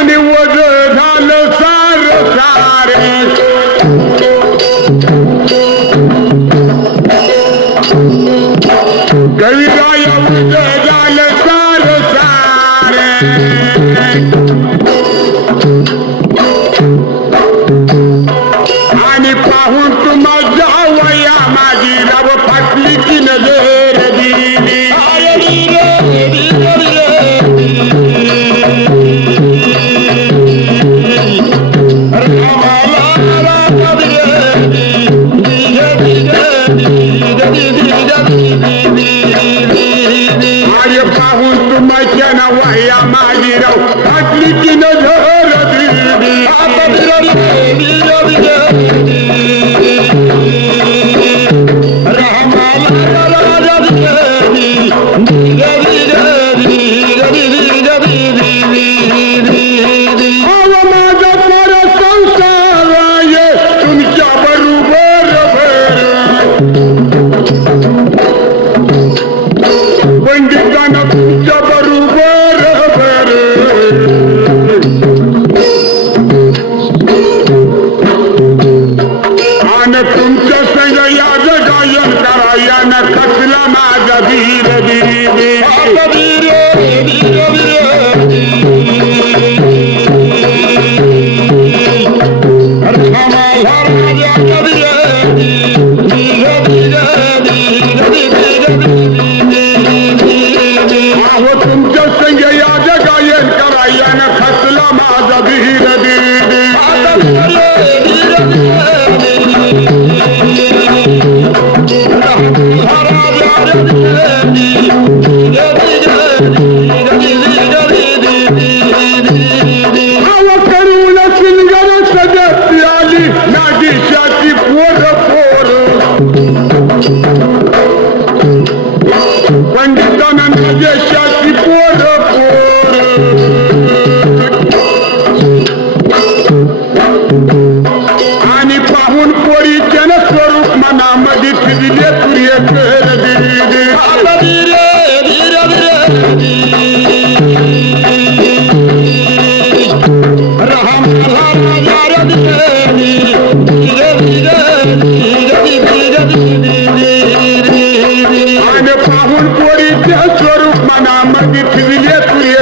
आणि वज झालं सार सारे कविराय वज झालं सार सारे आणि पाहून तुम्हा जावया माझी रव फाटली की नजर दिली पाहून तुम्हाच्या नवया माझी रव फाटली की नजर दिली माझा पर संसार आहे तुमच्या बरोबर पंडितांना तुमच्या बरोबर आणि तुमच्या संग याच गायन करा यानं कसला माझा धीर तुमच्या संग याच गायन करा यानं कसला माझा धीर करून सिंगर सजत आली नागेशाची पोर पंडितांना नागेशाची पोर आणि पाहून पोरीच्या स्वरूप मनामध्ये फिरले प्रिय कर आणि पाहून पोरीच्या स्वरूप मनामध्ये फिरले प्रिय